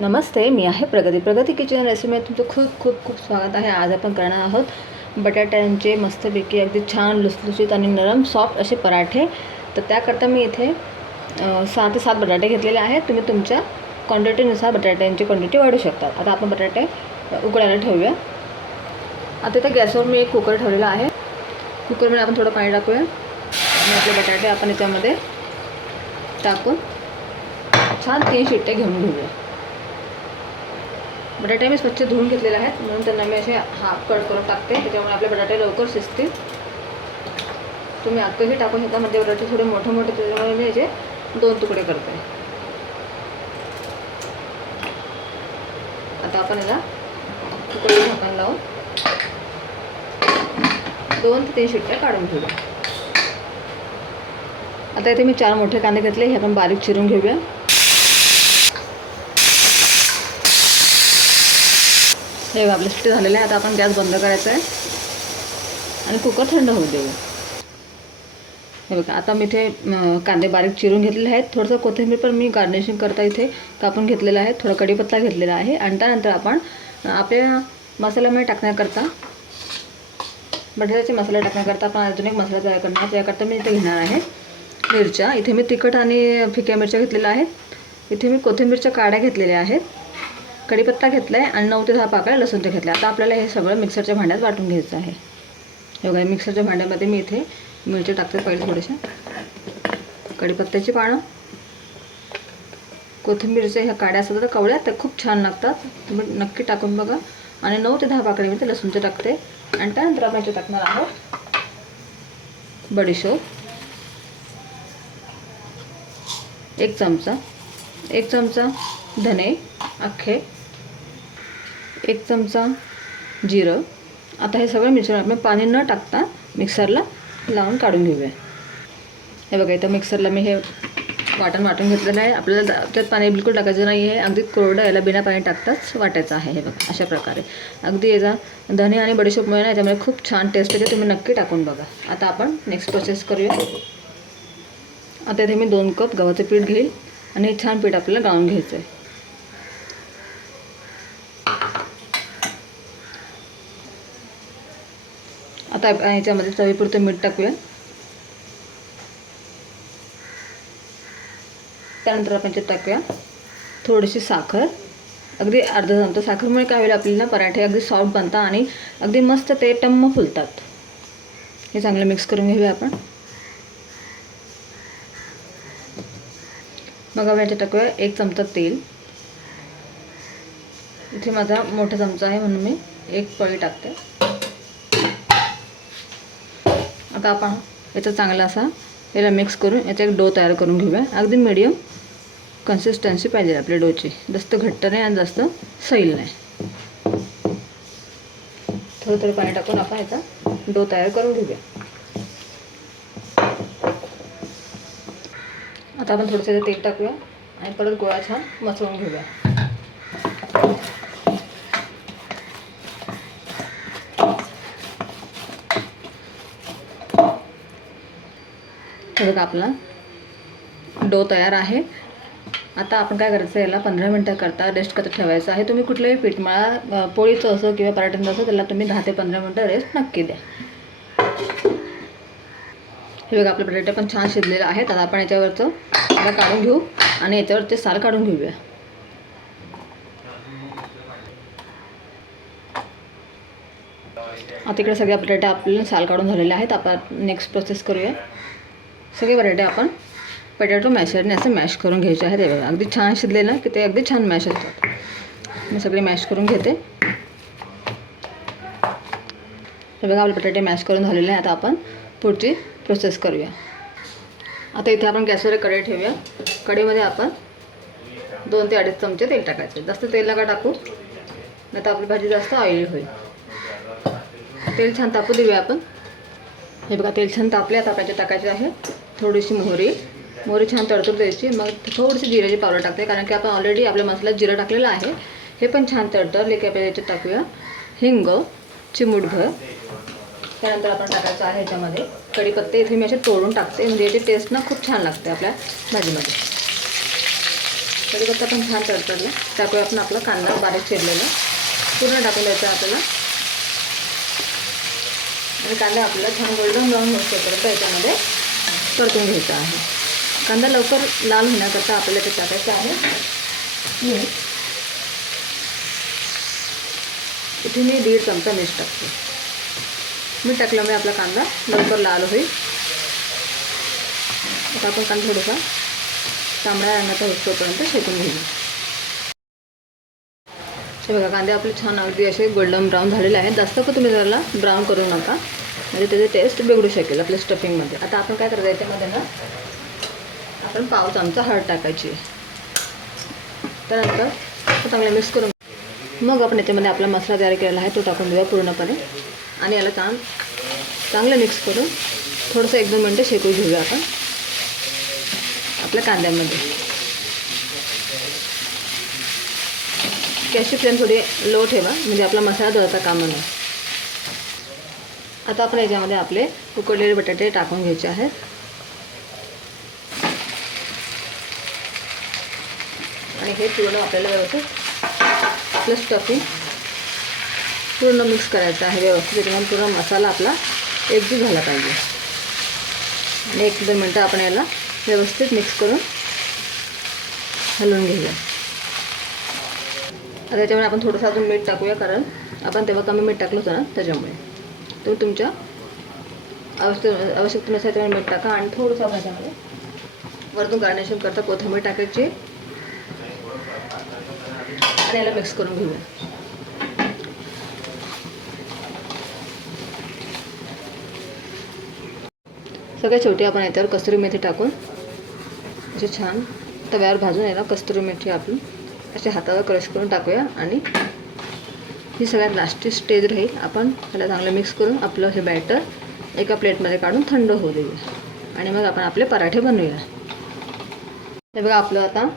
नमस्ते मी आहे प्रगती. प्रगती किचन रेसिपीमध्ये तुमचं खूप खूप खूप स्वागत आहे. आज आपण करणार आहोत बटाट्यांचे मस्तपैकी अगदी छान लुसलुसीत आणि नरम सॉफ्ट असे पराठे. तर त्याकरता मी इथे सहा ते सात बटाटे घेतलेले आहेत. तुम्ही तुमच्या क्वांटिटीनुसार बटाट्यांची क्वांटिटी वाढू शकता आता आपण बटाटे उकडायला ठेवूया. आता इथे गॅसवर मी एक कुकर ठेवलेला आहे. कुकरमध्ये आपण थोडं पाणी टाकूया. आणि आपले बटाटे आपण याच्यामध्ये टाकून छान तीन शिट्टे घेऊन घेऊया. बटाटे मी स्वच्छ धुवून घेतलेले आहेत म्हणून त्यांना मी असे हाफ कट करून टाकते. त्याच्यामुळे आपले बटाटे लवकर शिजतील. तुम्ही आत्ताही टाकू शकता म्हणजे बटाटे थोडे मोठे मोठे त्याच्यामुळे मी याचे दोन तुकडे करते. आता आपण याला तुकडे झाकण लावून दोन ते तीन शिट्ट्या काढून घेऊया. आता इथे मी चार मोठे कांदे घेतले हे आपण बारीक चिरून घेऊया. हे आपले सुट्टी झालेले आहे आता आपण गॅस बंद करायचा आहे आणि कुकर थंड होऊ देऊ. हे बघा आता मी इथे कांदे बारीक चिरून घेतलेले आहेत. थोडंसं कोथिंबीर पण मी गार्निशिंग करता इथे कापून घेतलेलं आहे. थोडा कढीपत्ता घेतलेला आहे. आणि त्यानंतर आपण आपल्या मसाल्यामध्ये टाकण्याकरता बटाट्याचे मसाले टाकण्याकरता आपण अजून एक मसाला तयार करणार. त्याकरता मी इथे घेणार आहे मिरच्या. इथे मी तिखट आणि फिक्या मिरच्या घेतलेल्या आहेत. इथे मी कोथिंबीरच्या काड्या घेतलेल्या आहेत. कढीपत्ता घेतला आहे आणि नऊ ते दहा पाकळ्या लसूणच्या घेतल्या. आता आपल्याला हे सगळं मिक्सरच्या भांड्यात वाटून घ्यायचं आहे. हे बघा मिक्सरच्या भांड्यामध्ये मी इथे मिरच्या टाकते पहिले थोडेसे. कढीपत्त्याची पानं. कोथिंबीरच्या ह्या काड्या असतात तर कवळ्या त्या खूप छान लागतात. तुम्ही नक्की टाकून बघा. आणि नऊ ते दहा पाकळ्या मी ते लसूणचे टाकते. आणि त्यानंतर आपण याच्यात टाकणार आहोत बडीशोप. एक चमचा. एक चमचा धने अख्खे. एक चमचा जिरं. आता हे सगळं मिश्रण आपण पाणी न टाकता मिक्सरला लावून काढून घेऊया. हे बघा इथं मिक्सरला मी हे वाटण वाटून घेतलेलं आहे. आपल्याला त्यात पाणी बिलकुल टाकायचं नाही आहे. अगदी कोरडं याला बिना पाणी टाकताच वाटायचं आहे हे बघा अशा प्रकारे. अगदी याचा धने आणि बडीशोपमुळे ना याच्यामध्ये खूप छान टेस्ट येते. तुम्ही नक्की टाकून बघा. आता आपण नेक्स्ट प्रोसेस करूया. आता इथे मी दोन कप गव्हाचं पीठ घेईल आणि हे छान पीठ आपल्याला गाळून घ्यायचं आहे आता याच्यामध्ये चवीपुरतं मीठ टाकूया. त्यानंतर आपण याच्यात टाकूया थोडीशी साखर. अगदी अर्धा चमचा साखरमुळे काय होईल आपल्याला पराठे अगदी सॉफ्ट बनतात आणि अगदी मस्त ते टम्म फुलतात. हे चांगलं मिक्स करून घेऊया आपण. मग आपण याच्यात टाकूया एक चमचा तेल. इथे माझा मोठा चमचा आहे म्हणून मी एक पळी टाकते. आता आपण याचा चांगला असा याला मिक्स करून याचा एक डो तयार करून घेऊया. अगदी मिडियम कन्सिस्टन्सी पाहिजे आपल्या डोची जास्त घट्ट नाही आणि जास्त सैल नाही. थोडं थोडं पाणी टाकून आपण याचा डो तयार करून घेऊया. आता आपण थोडंसं तेल टाकूया आणि परत गोळा छान मसळून घेऊया. हे बघा आपला. डो तयार आहे. आता आपण काय करायचं याला पंधरा मिनटाकरता रेस्ट करता ठेवायचं आहे. तुम्ही कुठलंही पीठमळा पोळीचं असो किंवा पराठ्यांचं असो त्याला तुम्ही दहा ते पंधरा मिनटं रेस्ट नक्की द्या. हे बघा आपले बटाटे पण छान शिजलेले आहेत. आता आपण याच्यावरचं त्याला काढून घेऊ आणि याच्यावर ते साल काढून घेऊया. आता इकडे सगळे बटाटे आपल्याला साल काढून झालेले आहेत. आपण नेक्स्ट प्रोसेस करूया. सगळे व्हरायटी आपण पटॅटो मॅशरने असं मॅश करून घ्यायचे आहे ते बघा अगदी छान शिजले ना की ते अगदी छान मॅश होतात. मी सगळे मॅश करून घेते. हे बघा आपले बटाटे मॅश करून झालेले आहे आता आपण पुढची प्रोसेस करूया. आता इथे आपण गॅसवर एक कढई ठेवूया. कढईमध्ये आपण दोन ते अडीच चमचे तेल टाकायचे. जास्त तेल नका टाकू. नाही तर आपली भाजी जास्त ऑइली होईल. तेल छान तापू देऊया आपण. हे बघा तेल छान तापले आता आपल्याला टाकायचे आहे थोडीशी मोहरी. मोहरी छान तडतड द्यायची मग थोडीशी जिऱ्याची पावडर टाकते कारण की आपण ऑलरेडी आपल्या मसाल्यात जिरं टाकलेलं आहे हे पण छान तडतडले की आपल्याला याच्यात टाकूया. हिंग चिमूटभर. त्यानंतर आपण टाकायचं आहे ह्याच्यामध्ये कढीपत्ते इथे मी असे तोडून टाकते म्हणजे याची टेस्ट ना खूप छान लागते आपल्या भाजीमध्ये. कढीपत्ता पण छान तडतडला टाकूया आपण आपला कांदा बारीक चिरलेला पूर्ण टाकून द्यायचा आपल्याला. आणि कांदा आपल्याला छान गोल्डन ब्राऊन होईपर्यंत याच्यामध्ये. परतून घ्यायचा आहे. कांदा लवकर लाल होण्याकरता आपल्याला ते टाकायचं आहे. इथे मी दीड चमचा मीठ टाकते. मीठ टाकल्यामुळे आपला कांदा लवकर लाल होईल. आता आपण कांदा थोडासा तांबड्या रंगाचा होतोपर्यंत शेकून घेऊ हे बघा कांदे आपले छान अगदी असे गोल्डन ब्राऊन झालेले आहेत. जास्त पण तुम्ही त्याला ब्राऊन करू नका? म्हणजे त्याची टेस्ट बिघडू शकेल आपल्या स्टफिंगमध्ये आता आपण काय करायचं याच्यामध्ये ना आपण पाव चमचा हळद टाकायची. आहे. त्यानंतर चांगलं मिक्स करून मग आपण याच्यामध्ये आपला मसाला तयार केलेला आहे तो टाकून देऊया पूर्णपणे. आणि याला चांग चांगलं मिक्स करून थोडंसं एक दोन मिनटं शेकू घेऊया आपण आपल्या कांद्यामध्ये. गॅसची फ्लेम थोडी लो ठेवा म्हणजे आपला मसाला दळता कामा नये आता आपण याच्यामध्ये आपले उकडलेले बटाटे टाकून घ्यायचे आहेत. आणि हे पूर्ण आपल्याला व्यवस्थित आपलं स्टफिंग पूर्ण मिक्स करायचं आहे व्यवस्थित त्याच्यामुळे पूर्ण मसाला आपला एकजीव झाला पाहिजे. आणि एक दोन मिनटं आपण याला व्यवस्थित मिक्स करून हलवून घेऊया. आता त्याच्यामुळे आपण थोडंसं अजून मीठ टाकूया कारण आपण तेव्हा कमी मीठ टाकलं होतं ना त्याच्यामुळे. तुम्ही तुमच्या आवश्यक आवश्यकतेनुसार त्यामुळे मीठ टाका आणि थोडंसं भाज्यामध्ये वरतून गार्निशिंग करता कोथिंबीर टाकायची. आणि याला मिक्स करून घेऊया. सगळ्यात शेवटी आपण याच्यावर कस्तुरी मेथी टाकून असे छान तव्यावर भाजून याला कस्तुरी मेथी आपण असे हातावर क्रश करून टाकूया आणि ही सगळ्यात लास्टची स्टेज राहील. आपण त्याला चांगलं मिक्स करून आपलं हे बॅटर एका प्लेटमध्ये काढून थंड होऊ देऊया. आणि मग आपण आपले पराठे बनवूया. हे बघा आपलं आता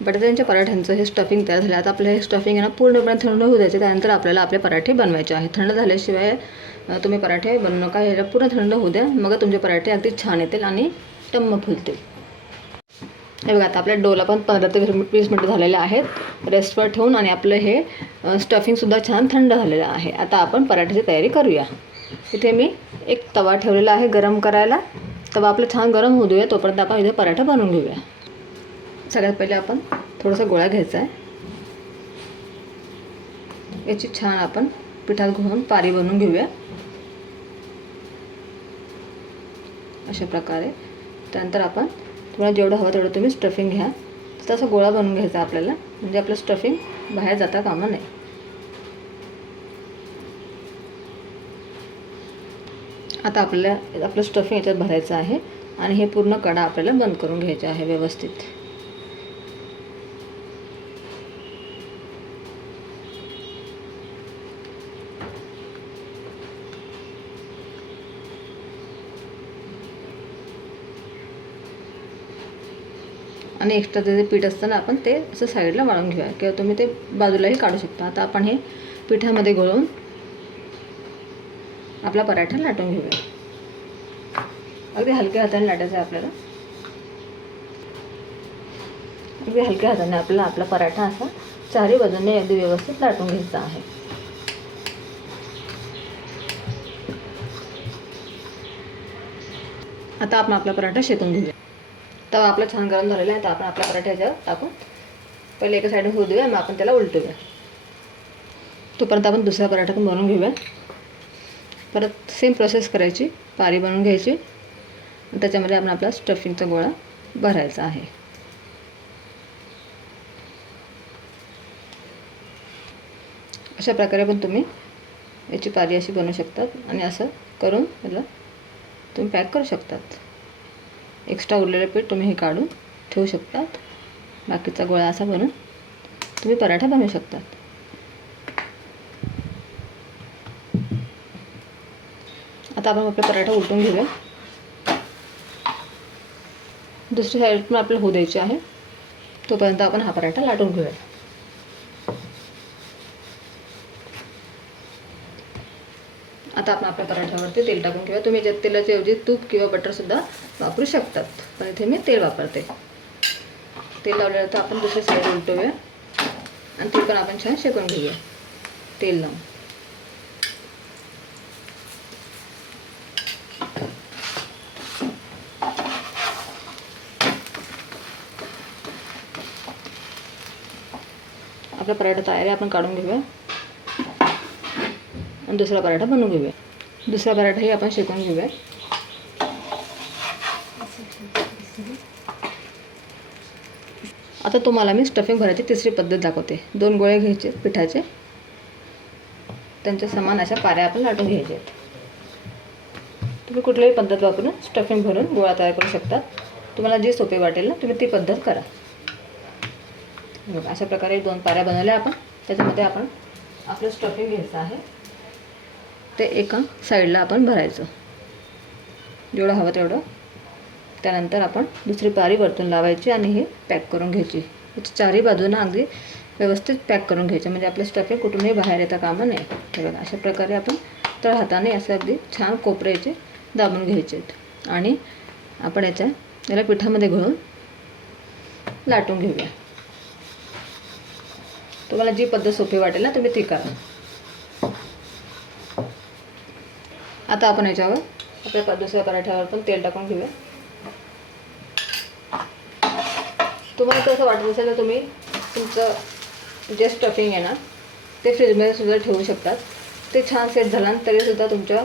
बटाट्यांच्या पराठ्यांचं हे स्टफिंग तयार झालं. आता आपलं हे स्टफिंग आहे ना पूर्णपणे थंड होऊ द्यायचे. त्यानंतर आपल्याला आपले पराठे बनवायचे आहे थंड झाल्याशिवाय तुम्ही पराठे बनवू नका. ह्याला पूर्ण थंड होऊ द्या. मग तुमचे पराठे अगदी छान येतील आणि टम्म फुलतील. हे बघा आता आपल्या डोला पण पंधरा ते वीस वीस मिनटं झालेले आहेत. रेस्टवर ठेवून आणि आपलं हे स्टफिंगसुद्धा छान थंड झालेलं आहे. आता आपण पराठ्याची तयारी करूया. इथे मी एक तवा ठेवलेला आहे गरम करायला. तवा आपलं छान गरम होऊ देऊया. तोपर्यंत आपण इथे पराठा बनवून घेऊया. सगळ्यात पहिले आपण थोडासा गोळा घ्यायचा आहे. याची छान आपण पिठात घालून पारी बनवून घेऊया. अशा प्रकारे. त्यानंतर आपण तुम्हाला जेवढं हवं तेवढं तुम्ही स्टफिंग घ्या. तसं गोळा बनवून घ्यायचा आपल्याला. म्हणजे आपलं स्टफिंग बाहेर जाता कामा नये. आता आपल्याला आपलं स्टफिंग याच्यात भरायचं आहे. आणि हे पूर्ण कडा आपल्याला बंद करून घ्यायचे आहे व्यवस्थित. आणि एक्स्ट्रा जे पीठ असतं ना आपण ते असं साईडला वाळून घेऊया किंवा तुम्ही ते बाजूलाही काढू शकता. आता आपण हे पिठामध्ये घोळून आपला पराठा लाटून घेऊया. अगदी हलक्या हाताने लाटायचं आहे आपल्याला. अगदी हलक्या हाताने आपल्याला आपला पराठा असा चारही बाजूने अगदी व्यवस्थित लाटून घ्यायचा आहे. आता आपण आपला पराठा शेकून घेऊया. तवा आपला छान गरम झालेला आहे तर आपण आपल्या पराठ्याच्या ह्याच्यावर टाकून पहिले एका साईडने होऊ देऊया मग आपण त्याला उलटूया. तोपर्यंत आपण दुसरा पराठा पण बनवून घेऊया. परत सेम प्रोसेस करायची पारी बनवून घ्यायची. आणि त्याच्यामध्ये आपण आपला स्टफिंगचा गोळा भरायचा आहे. अशा प्रकारे पण तुम्ही याची पारी अशी बनवू शकतात आणि असं करून याला तुम्ही पॅक करू शकतात. एक्स्ट्रा उरलेलं पीठ तुम्ही हे काढून ठेवू शकतात. बाकीचा गोळा असा बनून तुम्ही पराठा बनवू शकतात. आता आपण आपला पराठा उलटून घेऊया. दुसरी साईड पण आपल्याला होऊ द्यायची आहे. तोपर्यंत आपण हा पराठा लाटून घेऊया. आता आपण आपल्या पराठ्यावरती तेल टाकून किंवा तुम्ही ज्या तेलाच्या ऐवजी तूप किंवा बटरसुद्धा वापरू शकतात. पण इथे मी तेल वापरते. तेल लावल्यानंतर तर आपण दुसऱ्या साईड उलटवूया. आणि ते पण आपण छान शेकून घेऊया. तेल लावून. आपला पराठा तयार आहे आपण काढून घेऊया. आणि दुसरा पराठा बनवून घेऊया. दुसरा पराठाही आपण शेकून घेऊया. आता तुम्हाला मी स्टफिंग भरायची तिसरी पद्धत दाखवते. दोन गोळे घ्यायचे पिठाचे. त्यांच्या समान अशा पाऱ्या आपण लाटून घ्यायचे आहेत तुम्ही कुठलीही पद्धत वापरून स्टफिंग भरून गोळा तयार करू शकता. तुम्हाला जी सोपी वाटेल ना तुम्ही ती पद्धत करा. बघा अशा प्रकारे दोन पाऱ्या बनवल्या आपण. त्याच्यामध्ये आपण आपलं स्टफिंग घ्यायचं आहे. ते एका साईडला आपण भरायचं. जेवढं हवं तेवढं. त्यानंतर आपण दुसरी पारी वरतून लावायची आणि हे पॅक करून घ्यायची. याची चारही बाजूनं अगदी व्यवस्थित पॅक करून घ्यायचे. म्हणजे आपले स्टफिंग कुठूनही बाहेर येता कामं नाही हे बघा अशा प्रकारे आपण तर हाताने असे अगदी छान कोपऱ्याचे दाबून घ्यायचे आणि आपण याच्या याला पिठामध्ये घालून लाटून घेऊया. तुम्हाला जी पद्धत सोपी वाटेल ना तुम्ही ती करा. आता आपण याच्यावर आपल्या दुसऱ्या पराठ्यावर पण तेल टाकून घेऊया. तुम्हाला कसं असं वाटत असेल तर तुम्ही तुमचं जे स्टफिंग आहे ना ते फ्रीजमध्ये सुद्धा ठेवू शकतात. ते छान सेट झालं तरीसुद्धा तुमच्या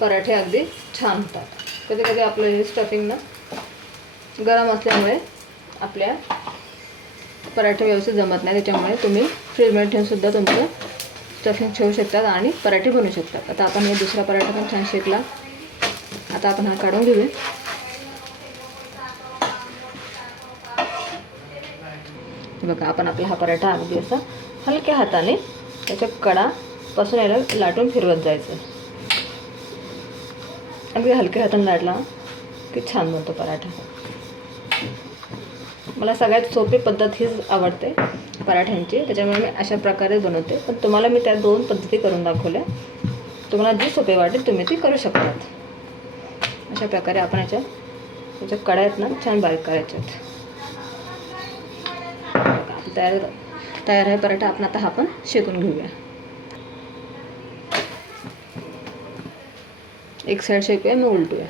पराठे अगदी छान होतात. कधी कधी आपलं हे स्टफिंग ना गरम असल्यामुळे आपल्या पराठे व्यवस्थित जमत नाही त्याच्यामुळे तुम्ही फ्रीजमध्ये ठेवूनसुद्धा तुमचं स्टफिंग ठेवू शकतात आणि पराठे बनवू शकतात. आता आपण हे दुसरा पराठा पण छान शेकला. आता आपण हा काढून घेऊया. बघा आपण आपला हा पराठा अगदी असा. हलक्या हाताने त्याच्या कडापासून याला लाटून फिरवत जायचं. अगदी हलक्या हाताने लाटला की छान बनतो पराठा. मला सगळ्यात सोपी पद्धत हीच आवडते पराठ्यांची. त्याच्यामुळे मी अशा प्रकारे बनवते. पण तुम्हाला मी त्या दोन पद्धती करून दाखवल्या. तुम्हाला जी सोपी वाटेल तुम्ही ती करू शकतात. अशा प्रकारे आपण याच्या याच्या कड्या आहेत ना छान बारीक करायच्या आहेत. तयार तयार आहे पराठा. आपण आता हा पण शेकून घेऊया. एक साईड शेकूया मग उलटूया.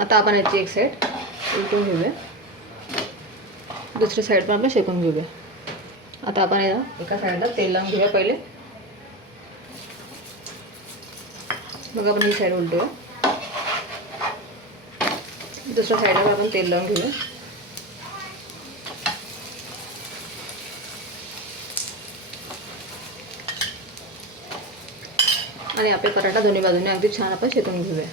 आता आपण याची एक साईड उलटून घेऊया. दुसऱ्या साईड पण आपण शेकून घेऊया. आता आपण याला एका साईडला तेल लावून घेऊया पहिले. मग आपण ही साईड उलटूया. दुसऱ्या साईडला आपण तेल लावून घेऊया. आणि आपले पराठा दोन्ही बाजूने अगदी छान आपण शेकून घेऊया.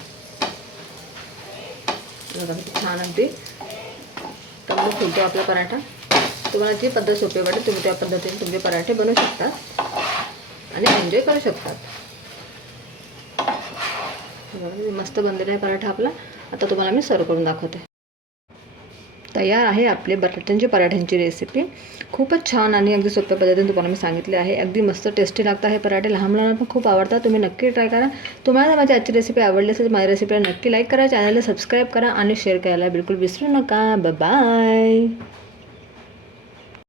छान अगदी चांगलं फुलतो आपला पराठा. तुम्हाला जी पद्धत सोपी वाटेल तुम्ही त्या पद्धतीने तुमचे पराठे बनवू शकतात आणि एन्जॉय करू शकतात मस्त बनलेला आहे पराठा आपला. आता तुम्हाला मी सर्व करून दाखवते. तयार आहे आपले बटाट्यांची पराठ्यांची रेसिपी खूपच छान आणि अगदी सोप्या पद्धतीने तुम्हाला मी सांगितले आहे. अगदी मस्त टेस्टी लागतं आहे पराठे. लहान मुलांना पण खूप आवडतात. तुम्ही नक्की ट्राय करा. तुम्हाला माझी आजची रेसिपी आवडली असेल तर माझ्या रेसिपीला नक्की लाईक करा. चॅनलला सबस्क्राईब करा आणि शेअर करायला बिलकुल विसरू नका. बाय